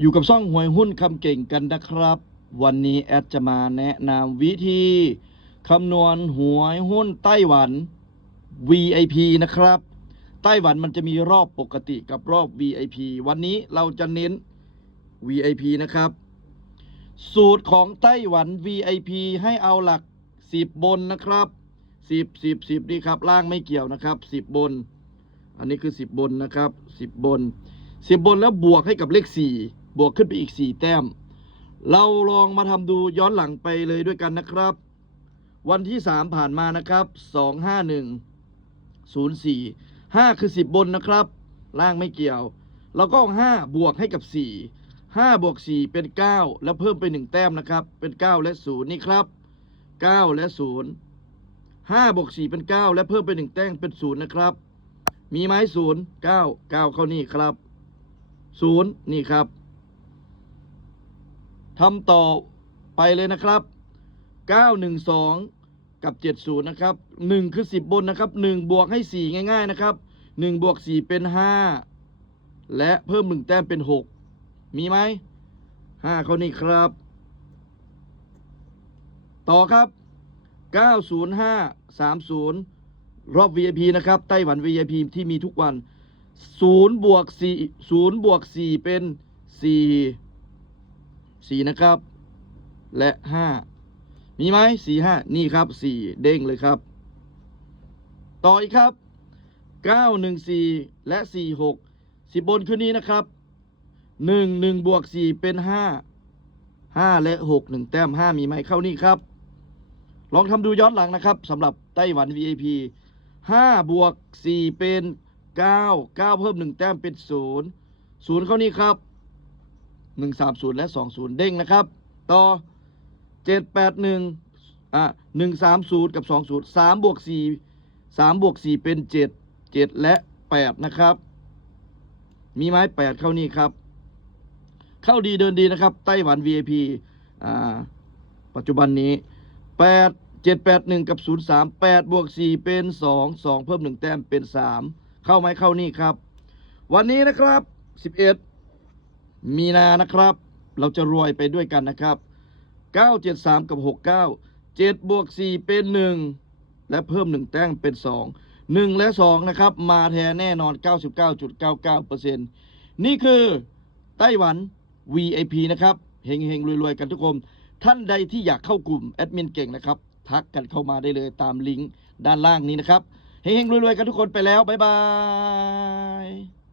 อยู่กับซ่องหวยหุ้นคำเก่งกันนะครับ วันนี้แอดจะมาแนะนำวิธีคำนวณหวยหุ้นไต้หวัน VIP นะครับ ไต้หวันมันจะมีรอบปกติกับรอบ VIP วันนี้เราจะเน้น VIP นะครับ สูตรของไต้หวัน VIP ให้เอาหลัก 10 บนนะครับ10 10 10นี่ครับล่างไม่เกี่ยวนะครับ 10 บน อันนี้คือ 10 บนนะครับ 10 บน10บนแล้วบวกให้กับเลข4 บวกขึ้นไปอีก 4 แต้ม เราลองมาทำดูย้อนหลังไปเลยด้วยกันนะครับ วันที่ 3 ผ่านมานะครับ 251 04 5 คือ 10 บนนะครับ ล่างไม่เกี่ยว เราก็เอา5บวกให้กับ 4 5บวก4เป็น 9 แล้วเพิ่มไป 1 แต้มนะครับ เป็น 9 และ 0 นี่ครับ 9 และ 0 5บวก4เป็น 9 และเพิ่มไป 1 แต้มเป็น 0 นะครับ มีไหม0 9 9 เข้านี่ครับ 0 นี่ครับ ทำต่อไปเลยนะครับ 912 กับ 70 นะครับ 1 คือ 10 บนนะครับ 1 บวกให้ 4 ง่าย ๆ นะครับ 1 บวก 4 เป็น 5 และเพิ่ม 1 แต้มเป็น 6 มีไหม 5 เขานี่ครับ ต่อครับ 905 30 รอบ VIP นะครับ ไต้หวัน VIP ที่มีทุกวัน 0 บวก 4 0 บวก 4 เป็น 4 4นะครับ และ5มีไหม4 5นี่ครับ4เด้งเลยครับ ต่ออีกครับ9 1 4และ4 6 10บนคืนนี้นะครับ1 1บวก4เป็น5 5และ6 1แต้ม5มีไหมเข้านี่ครับ ลองทำดูย้อนหลังนะครับสำหรับไต้หวัน VIP 5บวก4เป็น9 9เพิ่ม1แต้มเป็น0 0เข้านี่ครับ 1 3 0 และ 2 0 เด้งนะครับ ต่อ 7 8 1อะ1 3 0 กับ 2 0 3บวก4 3บวก4เป็น 7 7 และ 8 นะครับ มีไหม8เข้านี่ครับ เข้าดีเดินดีนะครับ ไต้หวัน VIP อ่าปัจจุบันนี้ 8 7 8 1 กับ 0 3 8 บวก 4 เป็น 2 2 เพิ่ม 1 แต้มเป็น 3 เข้าไหมเข้านี่ครับ วันนี้นะครับ 11 มีนานะครับ เราจะรวยไปด้วยกันนะครับ 973 กับ 69 7บวก4เป็น 1 และเพิ่ม 1 แต้มเป็น 2 1 และ 2 นะครับ มาแทนแน่นอน 99.99%นี่คือไต้หวัน VIP นะครับเฮงเฮงๆรวยๆ กันทุกคน ท่านใดที่อยากเข้ากลุ่ม แอดมินเก่งนะครับ ทักกันเข้ามาได้เลยตามลิงก์ด้านล่างนี้นะครับเฮงๆรวยๆ กันทุกคนไปแล้ว บ๊ายบาย